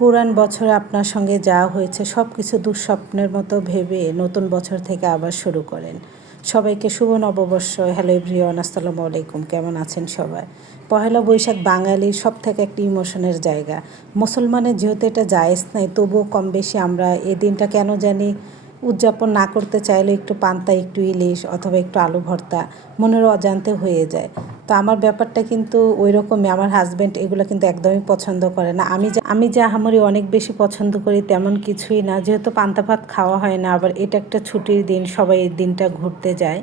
পুরান বছরে আপনার সঙ্গে যা হয়েছে সব কিছু দুঃস্বপ্নের মতো ভেবে নতুন বছর থেকে আবার শুরু করেন। সবাইকে শুভ নববর্ষ। হ্যালো এভরিওয়ান, আসসালামু আলাইকুম। কেমন আছেন সবাই? পহেলা বৈশাখ বাঙালির সব থেকে একটি ইমোশনের জায়গা। মুসলমানের যেহেতু এটা জায়েজ নাই, তবুও কম বেশি আমরা এই দিনটা কেন জানি উদযাপন না করতে চাইলে একটু পান্তা, একটু ইলিশ অথবা একটু আলু ভর্তা মনের অজান্তে হয়ে যায়। তো আমার ব্যাপারটা কিন্তু ওই রকমই। আমার হাজব্যান্ড এগুলো কিন্তু একদমই পছন্দ করে না। আমি যে আহামরি অনেক বেশি পছন্দ করি তেমন কিছুই না। যেহেতু পান্তা ভাত খাওয়া হয় না, আবার এটা একটা ছুটির দিন, সবাই এই দিনটা ঘুরতে যায়।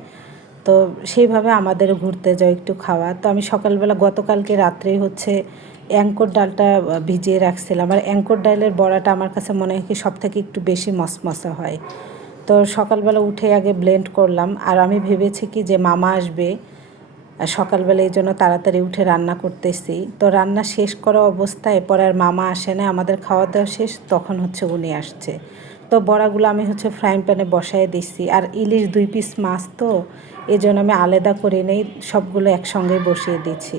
তো সেইভাবে আমাদেরও ঘুরতে যাও, একটু খাওয়া। তো আমি সকালবেলা গতকালকে রাত্রেই অ্যাঙ্কর ডালটা ভিজিয়ে রাখছিলাম। আর অ্যাঙ্কর ডালের বড়াটা আমার কাছে মনে হয় কি সব থেকে একটু বেশি মশমশা হয়। তো সকালবেলা উঠে আগে ব্লেন্ড করলাম। আর আমি ভেবেছি কি যে মামা আসবে সকালবেলা, এই জন্য তাড়াতাড়ি উঠে রান্না করতেছি। তো রান্না শেষ করা অবস্থায় পরে আর মামা আসে না, আমাদের খাওয়া দাওয়া শেষ, তখন উনি আসছে। তো বড়াগুলো আমি ফ্রাইং প্যানে বসায় দিচ্ছি। আর ইলিশ 2 পিস মাছ, তো এই জন্য আমি আলাদা করে নেই, সবগুলো একসঙ্গে বসিয়ে দিচ্ছি।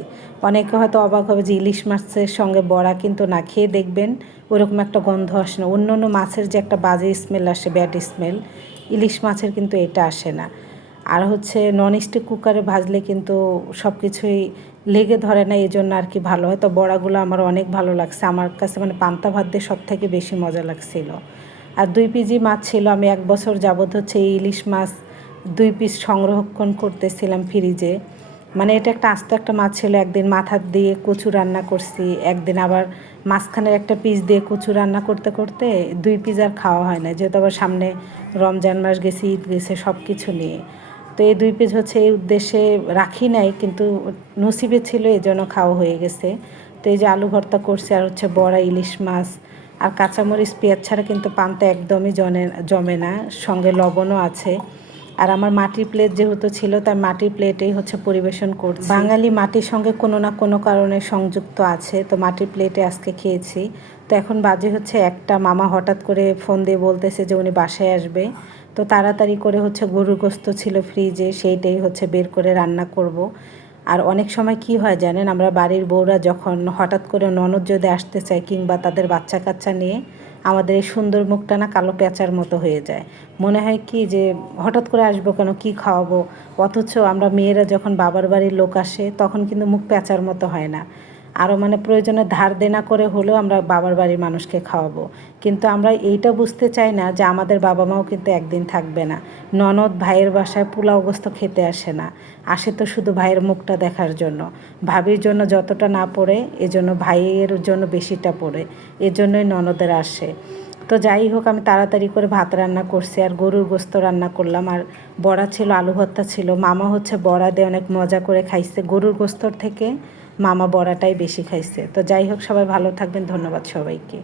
অনেকে হয়তো অবাক হবে যে ইলিশ মাছের সঙ্গে বড়া, কিন্তু না, খেয়ে দেখবেন ওরকম একটা গন্ধ আসে না। অন্য অন্য মাছের যে একটা বাজে স্মেল আসে, ব্যাড স্মেল, ইলিশ মাছের কিন্তু এটা আসে না। আর ননস্টিক কুকারে ভাজলে কিন্তু সব কিছুই লেগে ধরে না, এই জন্য আর কি ভালো হয়। তো বড়াগুলো আমার অনেক ভালো লাগছে। আমার কাছে পান্তা ভাত দিয়ে সব থেকে বেশি মজা লাগছিল। আর 2 কেজি মাছ ছিল। আমি 1 বছর যাবৎ এই ইলিশ মাছ 2 পিস সংরক্ষণ করতেছিলাম ফ্রিজে। এটা একটা আস্ত একটা মাছ ছিল। একদিন মাথা দিয়ে কচু রান্না করছি, একদিন আবার মাঝখানের একটা পিস দিয়ে কচু রান্না করতে করতে 2 পিস আর খাওয়া হয় না, যেহেতু আবার সামনে রমজান মাস গেছে, ঈদ গেছে, সব কিছু নিয়ে। তো এই 2 পিস এই উদ্দেশ্যে রাখি নাই, কিন্তু নসিবে ছিল, এই জন্য খাওয়া হয়ে গেছে। তো এই যে আলু ভর্তা করছি, আর বড়া, ইলিশ মাছ আর কাঁচামরিচ পেঁয়াজ ছাড়া কিন্তু পান্তা একদমই জমে না। সঙ্গে লবণও আছে। আর আমার মাটির প্লেট যেহেতু ছিল, তাই মাটির প্লেটেই পরিবেশন করছি। বাঙালি মাটির সঙ্গে কোনো না কোনো কারণে সংযুক্ত আছে, তো মাটির প্লেটে আজকে খেয়েছি। তো এখন বাজে একটা। মামা হঠাৎ করে ফোন দিয়ে বলতেছে যে উনি বাসায় আসবে। তো তাড়াতাড়ি করে গরুর গোস্ত ছিল ফ্রিজে, সেইটাই বের করে রান্না করব। আর অনেক সময় কি হয় জানেন, আমরা বাড়ির বউরা যখন হঠাৎ করে ননদ যদি আসতে চায় কিংবা তাদের বাচ্চা কাচ্চা নিয়ে, আমাদের এই সুন্দর মুখটা না কালো পেঁচার মতো হয়ে যায়। মনে হয় কি যে হঠাৎ করে আসবো কেন, কি খাওয়াবো। অথচ আমরা মেয়েরা যখন বাবার বাড়ির লোক আসে, তখন কিন্তু মুখ পেঁচার মতো হয় না। আরও প্রয়োজনে ধার দেনা করে হলেও আমরা বাবার বাড়ির মানুষকে খাওয়াবো। কিন্তু আমরা এইটা বুঝতে চাই না যে আমাদের বাবা মাও কিন্তু একদিন থাকবে না। ননদ ভাইয়ের বাসায় পোলাও গোস্ত খেতে আসে না, আসে তো শুধু ভাইয়ের মুখটা দেখার জন্য। ভাবির জন্য যতটা না পড়ে, এজন্য ভাইয়ের জন্য বেশিটা পড়ে, এজন্যই ননদের আসে। তো যাই হোক, আমি তাড়াতাড়ি করে ভাত রান্না করছি, আর গরুর গোস্ত রান্না করলাম, আর বড়া ছিল, আলু ভর্তা ছিল। মামা বড়া দিয়ে অনেক মজা করে খাইছে। গরুর গোস্তর থেকে মামা বড়াটাই বেশি খাইছে। তো যাই হোক, সবাই ভালো থাকবেন। ধন্যবাদ সবাইকে।